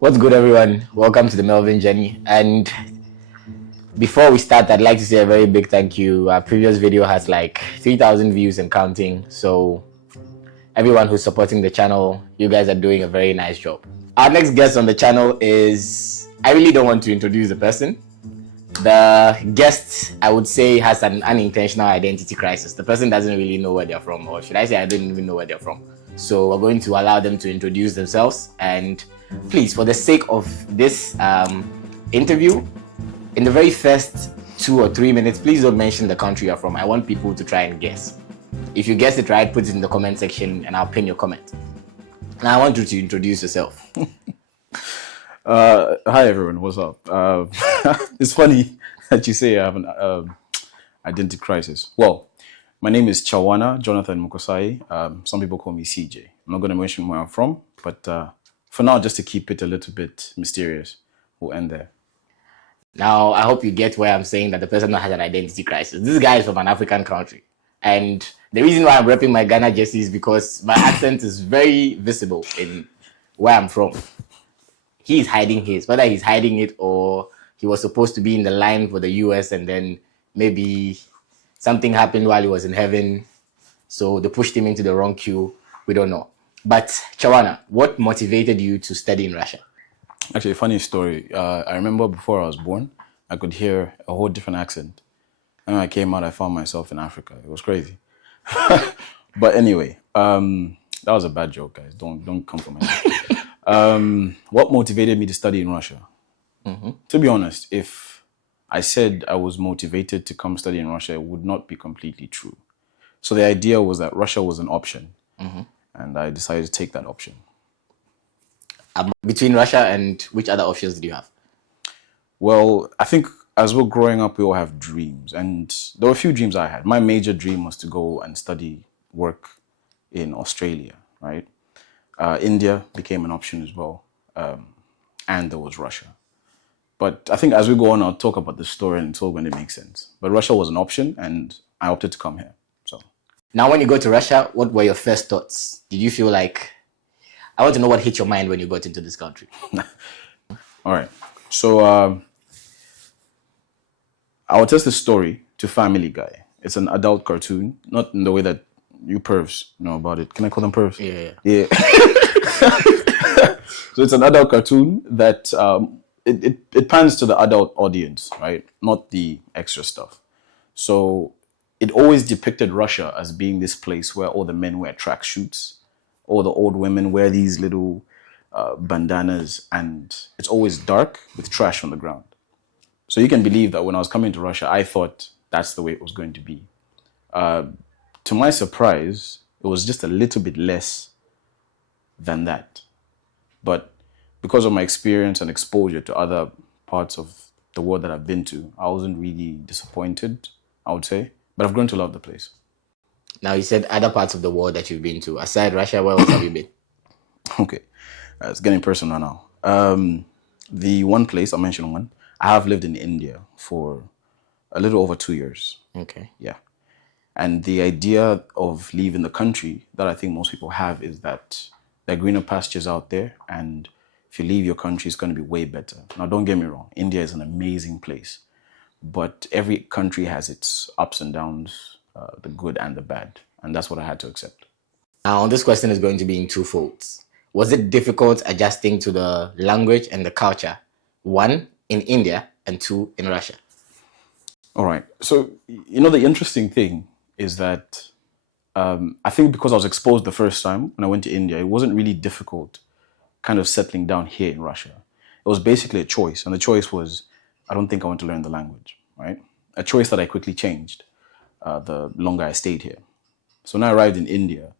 What's good, everyone? Welcome to the Melvin Journey. And before we start, I'd like to say a very big thank you. Our previous video has like 3,000 views and counting. So, everyone who's supporting the channel, you guys are doing a very nice job. Our next guest on the channel is, I really don't want to introduce the person. The guest, I would say, has an unintentional identity crisis. The person doesn't really know where they're from, or should I say, I don't even know where they're from. So, we're going to allow them to introduce themselves. And please, for the sake of this interview, in the very first 2 or 3 minutes, please don't mention the country you're from. I want people to try and guess. If you guess it right, put it in the comment section and I'll pin your comment. Now I want you to introduce yourself. Hi everyone, what's up? It's funny that you say I have an identity crisis. Well, my name is Chawana Jonathan Mukosai. Some people call me CJ. I'm not going to mention where I'm from, but for now, just to keep it a little bit mysterious, we'll end there. Now, I hope you get where I'm saying that the person has an identity crisis. This guy is from an African country. And the reason why I'm repping my Ghana jersey is because my accent is very visible in where I'm from. He's hiding his, whether he's hiding it or he was supposed to be in the line for the US and then maybe something happened while he was in heaven. So they pushed him into the wrong queue. We don't know. But Chawana, what motivated you to study in Russia? Actually, a funny story. I remember before I was born, I could hear a whole different accent. And when I came out, I found myself in Africa. It was crazy. But anyway, that was a bad joke, guys. Don't come for me. What motivated me to study in Russia? Mm-hmm. To be honest, if I said I was motivated to come study in Russia, it would not be completely true. So the idea was that Russia was an option. Mm-hmm. And I decided to take that option. Between Russia and which other options did you have? Well, I think as we're growing up, we all have dreams. And there were a few dreams I had. My major dream was to go and study work in Australia, right? India became an option as well. And there was Russia. But I think as we go on, I'll talk about the story and it's all going to make sense. But Russia was an option and I opted to come here. So now, when you go to Russia, what were your first thoughts? Did you feel like, I want to know what hit your mind when you got into this country. All right. So I'll tell the story to Family Guy. It's an adult cartoon, not in the way that you pervs know about it. Can I call them pervs? Yeah. So it's an adult cartoon that it pans to the adult audience, right? Not the extra stuff. So it always depicted Russia as being this place where all the men wear tracksuits, all the old women wear these little bandanas, and it's always dark with trash on the ground. So you can believe that when I was coming to Russia, I thought that's the way it was going to be. To my surprise, it was just a little bit less than that. But because of my experience and exposure to other parts of the world that I've been to, I wasn't really disappointed, I would say. But I've grown to love the place. Now, you said other parts of the world that you've been to. Aside Russia, where else have you been? Okay. It's getting personal now. The one place, I'll mention one. I have lived in India for a little over 2 years. Okay. Yeah. And the idea of leaving the country that I think most people have is that there are greener pastures out there. And if you leave your country, it's going to be way better. Now, don't get me wrong. India is an amazing place. But every country has its ups and downs, the good and the bad. And that's what I had to accept. Now, this question is going to be in two folds. Was it difficult adjusting to the language and the culture? One, in India, and two, in Russia. All right. So, the interesting thing is that I think because I was exposed the first time when I went to India, it wasn't really difficult kind of settling down here in Russia. It was basically a choice. And the choice was, I don't think I want to learn the language, right? A choice that I quickly changed the longer I stayed here. So when I arrived in India,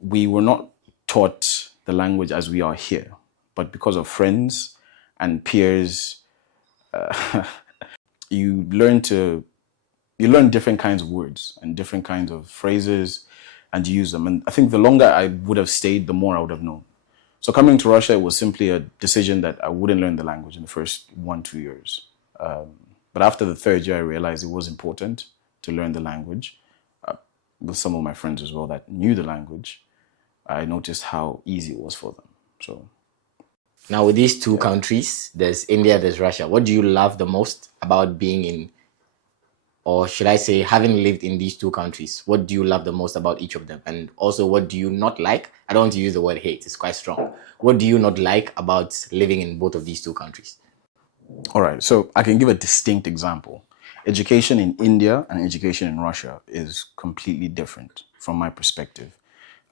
we were not taught the language as we are here. But because of friends and peers, you learn different kinds of words and different kinds of phrases and you use them. And I think the longer I would have stayed, the more I would have known. So coming to Russia, it was simply a decision that I wouldn't learn the language in the first 1-2 years. But after the third year, I realized it was important to learn the language. With some of my friends as well that knew the language, I noticed how easy it was for them. So, Now, with these two countries, there's India, there's Russia. What do you love the most about being in, or should I say, having lived in these two countries? What do you love the most about each of them? And also, what do you not like? I don't want to use the word hate, it's quite strong. What do you not like about living in both of these two countries? All right, so I can give a distinct example. Education in India and education in Russia is completely different from my perspective.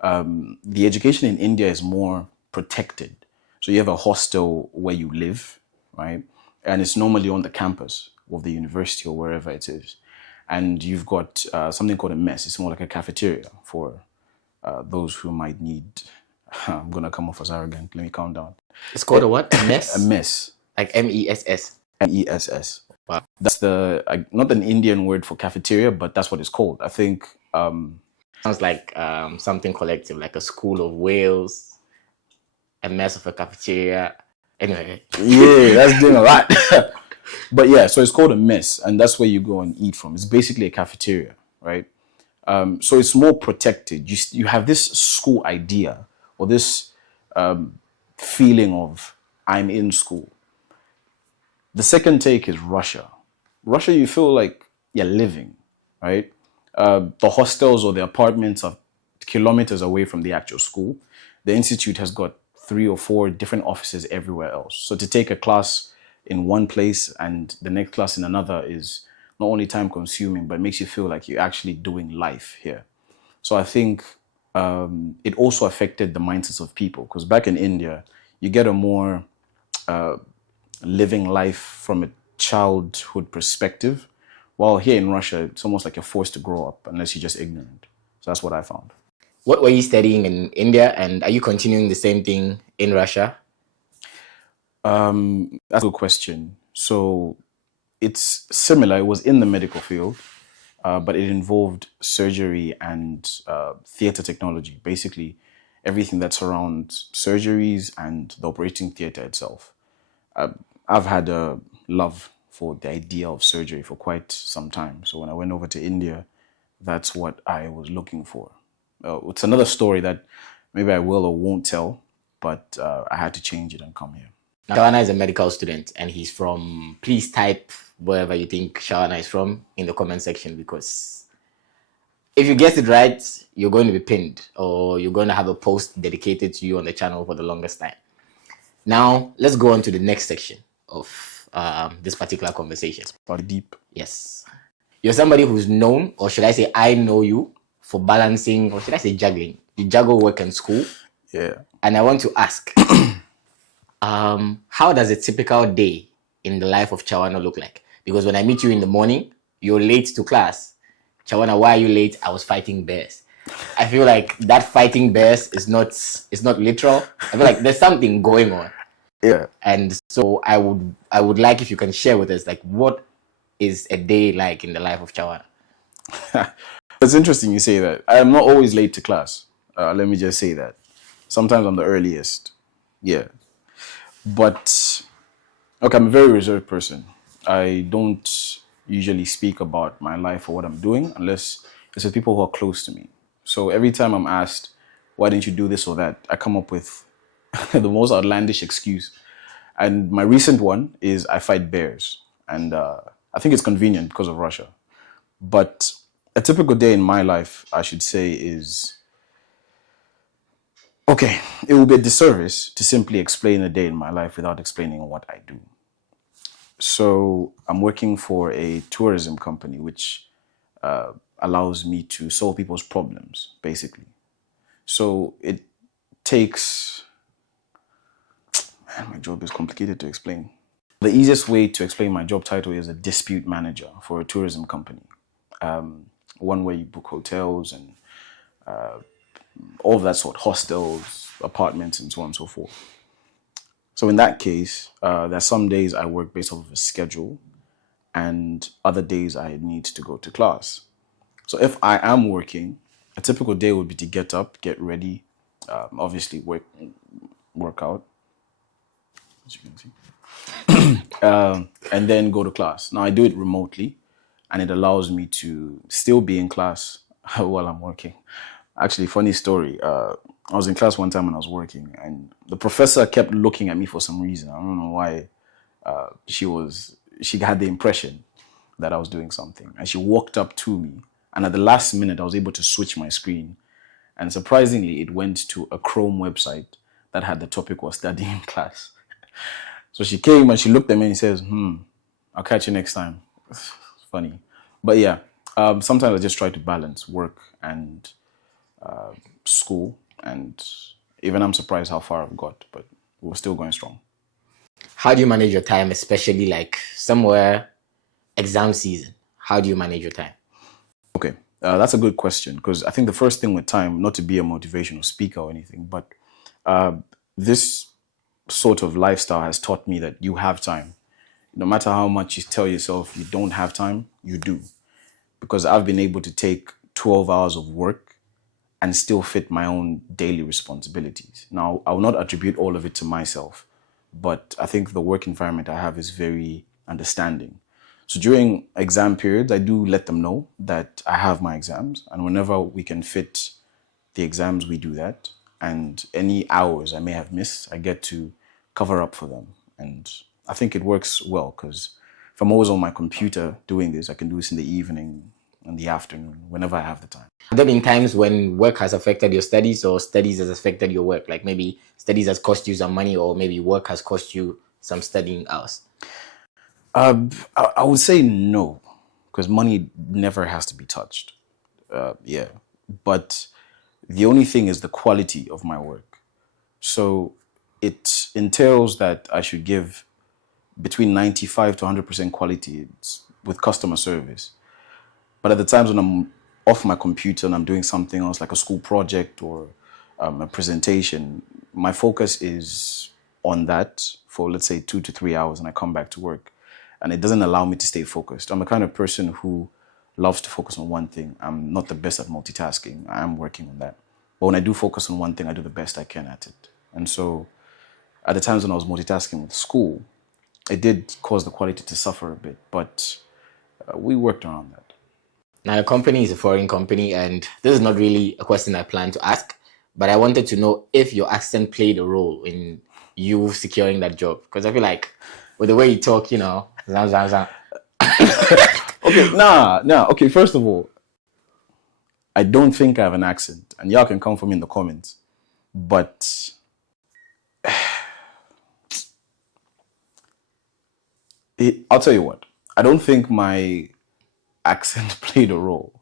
The education in India is more protected. So you have a hostel where you live, right? And it's normally on the campus of the university or wherever it is. And you've got something called a mess. It's more like a cafeteria for those who might need. I'm going to come off as arrogant. Let me calm down. It's called a what? A mess? A mess. Like MESS. MESS. Wow. That's not an Indian word for cafeteria, but that's what it's called. I think. Sounds like something collective, like a school of whales, a mess of a cafeteria. Anyway. Yeah, that's doing a lot. But yeah, so it's called a mess, and that's where you go and eat from. It's basically a cafeteria, right? So it's more protected. You have this school idea or this feeling of I'm in school. The second take is Russia. Russia, you feel like you're living, right? The hostels or the apartments are kilometers away from the actual school. The institute has got 3 or 4 different offices everywhere else. So to take a class in one place and the next class in another is not only time consuming, but makes you feel like you're actually doing life here. So I think it also affected the mindsets of people, because back in India, you get a more living life from a childhood perspective, while here in Russia, it's almost like you're forced to grow up unless you're just ignorant. So that's what I found. What were you studying in India, and are you continuing the same thing in Russia? That's a good question. So it's similar. It was in the medical field, but it involved surgery and theater technology, basically everything that surrounds surgeries and the operating theater itself. I've had a love for the idea of surgery for quite some time. So when I went over to India, that's what I was looking for. It's another story that maybe I will or won't tell, but I had to change it and come here. Now, Shawana is a medical student, and he's from. Please type wherever you think Shawana is from in the comment section, because if you guess it right, you're going to be pinned, or you're going to have a post dedicated to you on the channel for the longest time. Now, let's go on to the next section of this particular conversation. It's pretty deep. Yes. You're somebody who's known, or should I say, I know you for balancing, or should I say, juggling. You juggle work and school. Yeah. And I want to ask, how does a typical day in the life of Chawana look like? Because when I meet you in the morning, you're late to class. Chawana, why are you late? I was fighting bears. I feel like that fighting bears is not literal. I feel like there's something going on. Yeah. And so I would like if you can share with us, like, what is a day like in the life of Chawana? It's interesting you say that. I'm not always late to class. Let me just say that. Sometimes I'm the earliest. Yeah. But, okay, I'm a very reserved person. I don't usually speak about my life or what I'm doing unless it's with people who are close to me. So every time I'm asked, why didn't you do this or that, I come up with the most outlandish excuse. And my recent one is I fight bears. And I think it's convenient because of Russia. But a typical day in my life, I should say, is... Okay, it would be a disservice to simply explain a day in my life without explaining what I do. So I'm working for a tourism company, which allows me to solve people's problems, basically. So it takes... Man, my job is complicated to explain. The easiest way to explain my job title is a dispute manager for a tourism company. One where you book hotels and all of that sort, hostels, apartments, and so on and so forth. So in that case, there's some days I work based off of a schedule, and other days I need to go to class. So if I am working, a typical day would be to get up, get ready, obviously work out, as you can see, and then go to class. Now I do it remotely, and it allows me to still be in class while I'm working. Actually, funny story. I was in class one time when I was working, and the professor kept looking at me for some reason. I don't know why. She had the impression that I was doing something, and she walked up to me. And at the last minute, I was able to switch my screen, and surprisingly, it went to a Chrome website that had the topic we're studying in class. So she came and she looked at me and says, I'll catch you next time. Funny. But yeah, sometimes I just try to balance work and school. And even I'm surprised how far I've got, but we're still going strong. How do you manage your time, especially like somewhere exam season? How do you manage your time? Okay, that's a good question, because I think the first thing with time, not to be a motivational speaker or anything, but this sort of lifestyle has taught me that you have time. No matter how much you tell yourself you don't have time, you do. Because I've been able to take 12 hours of work and still fit my own daily responsibilities. Now, I will not attribute all of it to myself, but I think the work environment I have is very understanding. So during exam periods, I do let them know that I have my exams, and whenever we can fit the exams, we do that. And any hours I may have missed, I get to cover up for them. And I think it works well, because if I'm always on my computer doing this, I can do this in the evening, in the afternoon, whenever I have the time. Have there been times when work has affected your studies or studies has affected your work? Like maybe studies has cost you some money or maybe work has cost you some studying hours? I would say no, because money never has to be touched. Yeah. But the only thing is the quality of my work. So it entails that I should give between 95 to 100% quality with customer service. But at the times when I'm off my computer and I'm doing something else, like a school project or a presentation, my focus is on that for, let's say, 2 to 3 hours, and I come back to work. And it doesn't allow me to stay focused. I'm the kind of person who loves to focus on one thing. I'm not the best at multitasking. I am working on that. But when I do focus on one thing, I do the best I can at it. And so at the times when I was multitasking with school, it did cause the quality to suffer a bit, but we worked around that. Now, your company is a foreign company, and this is not really a question I plan to ask, but I wanted to know if your accent played a role in you securing that job. Because I feel like with the way you talk, you know, Okay, okay, first of all, I don't think I have an accent, and y'all can come for me in the comments, but I'll tell you what, I don't think my accent played a role,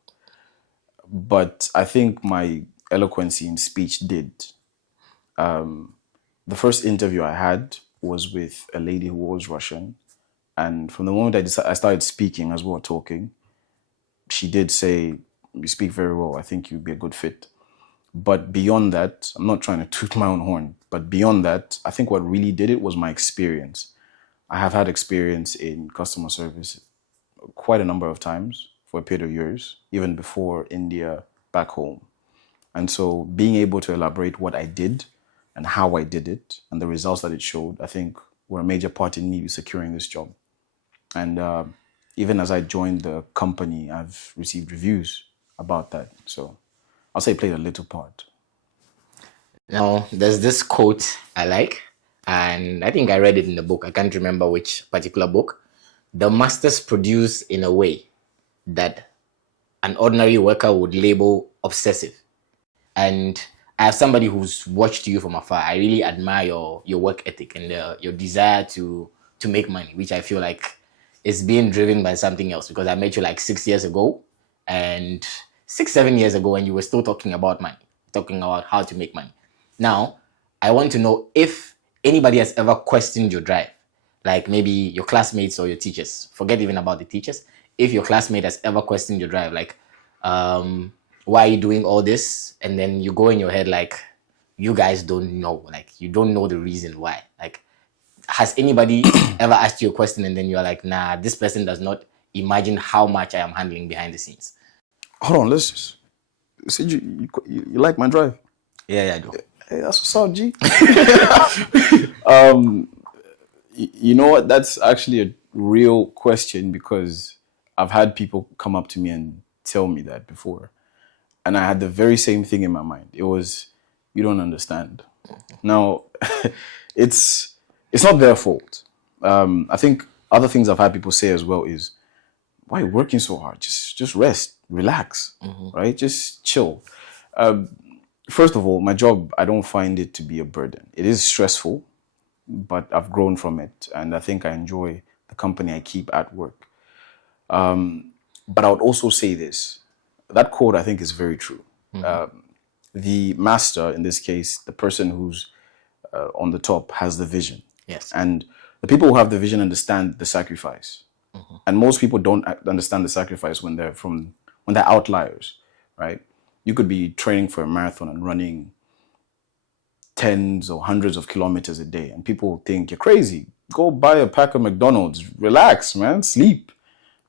but I think my eloquency in speech did. The first interview I had was with a lady who was Russian, and from the moment I started speaking as we were talking, she did say, "You speak very well. I think you'd be a good fit." But beyond that, I'm not trying to toot my own horn, but beyond that, I think what really did it was my experience. I have had experience in customer service quite a number of times for a period of years, even before India, back home. And so being able to elaborate what I did and how I did it and the results that it showed, I think were a major part in me securing this job. And even as I joined the company, I've received reviews about that. So I'll say it played a little part. Now, there's this quote I like, and I think I read it in the book. I can't remember which particular book. The masters produce in a way that an ordinary worker would label obsessive. And I have somebody who's watched you from afar. I really admire your work ethic and your desire to make money, which I feel like is being driven by something else, because I met you like 6 years ago and 7 years ago, and you were still talking about money, talking about how to make money. Now, I want to know if anybody has ever questioned your drive, like maybe your classmates or your teachers. Forget even about the teachers. If your classmate has ever questioned your drive, like, why are you doing all this? And then you go in your head like, you guys don't know, like you don't know the reason why. Like, has anybody ever asked you a question and then you're like, nah, this person does not imagine how much I am handling behind the scenes? Hold on, let's just see. You like my drive? Yeah, I do. Hey, that's what's up, G. You know what? That's actually a real question, because I've had people come up to me and tell me that before. and I had the very same thing in my mind. It was, you don't understand. Now, it's not their fault. I think other things I've had people say as well is, why are you working so hard? Just rest, relax, right? Just chill. First of all, my job, I don't find it to be a burden. It is stressful, but I've grown from it, and I think I enjoy the company I keep at work. But I would also say this. That quote, I think, is very true. The master, in this case, the person who's on the top, has the vision. Yes. And the people who have the vision understand the sacrifice. And most people don't understand the sacrifice when they're outliers, right? You could be training for a marathon and running tens or hundreds of kilometers a day, and people think you're crazy. Go buy a pack of McDonald's, relax, man, sleep,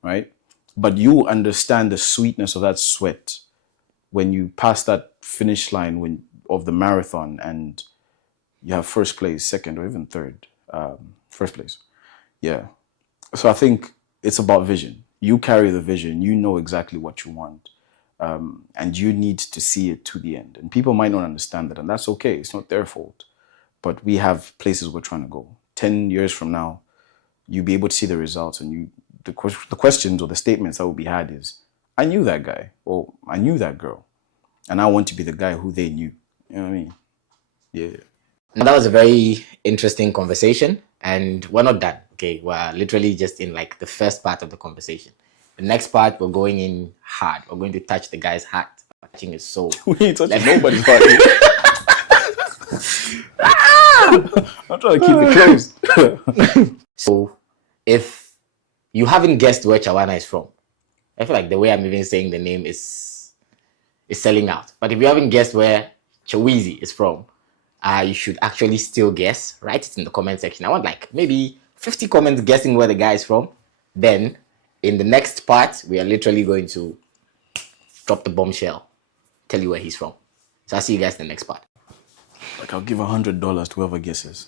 right? But you understand the sweetness of that sweat when you pass that finish line of the marathon and you have first place, second, or even third. First place. Yeah. So I think it's about vision. You carry the vision. You know exactly what you want. And you need to see it to the end. And people might not understand that, and that's okay. It's not their fault. But we have places we're trying to go. 10 years from now, you'll be able to see the results, and the questions or the statements that will be had is, I knew that guy, or I knew that girl, and I want to be the guy who they knew. You know what I mean? Yeah. And that was a very interesting conversation, and we're not done. Okay, we're literally just in like the first part of the conversation. The next part, we're going in hard. We're going to touch the guy's heart, touching his soul. We ain't touching nobody's heart. I'm trying to keep it close. So, if you haven't guessed where Chawana is from, I feel like the way I'm even saying the name is selling out. But if you haven't guessed where Chawizi is from, you should actually still guess. Write it in the comment section. I want like maybe 50 comments guessing where the guy is from. Then, in the next part, we are literally going to drop the bombshell, tell you where he's from. So I'll see you guys in the next part. Like, I'll give $100 to whoever guesses.